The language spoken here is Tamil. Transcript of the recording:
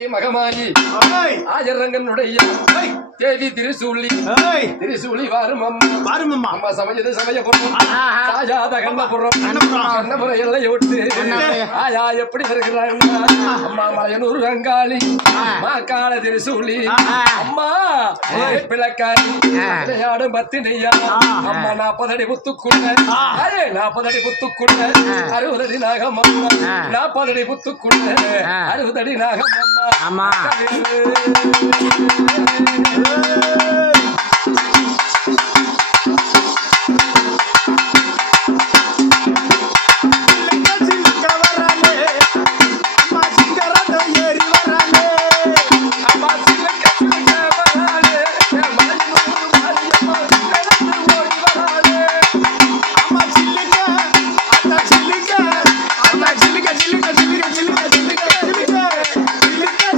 மகமாயி ஆஜரங்கனுடைய தேவி திருசூலி வாரும் அம்மா சமைச்சது சமயபுரம் சாஜாத கண்ணபுரம் கண்ணபுரம் எல்லையை விட்டு ஆயா எப்படி வருகிறாங்க அம்மா மலையனூர் அங்காளி மாக்கால திருசூலி அம்மா பிளக்காரி விளையாடும் பத்தினையா அம்மா 40 அடி புத்துக்குள்ள 40 அடி புத்துக்குள்ள 60 அடி நாகம் அம்மா 40 அடி புத்துக்குள்ள 60 அடி நாகம் அம்மா ஆமா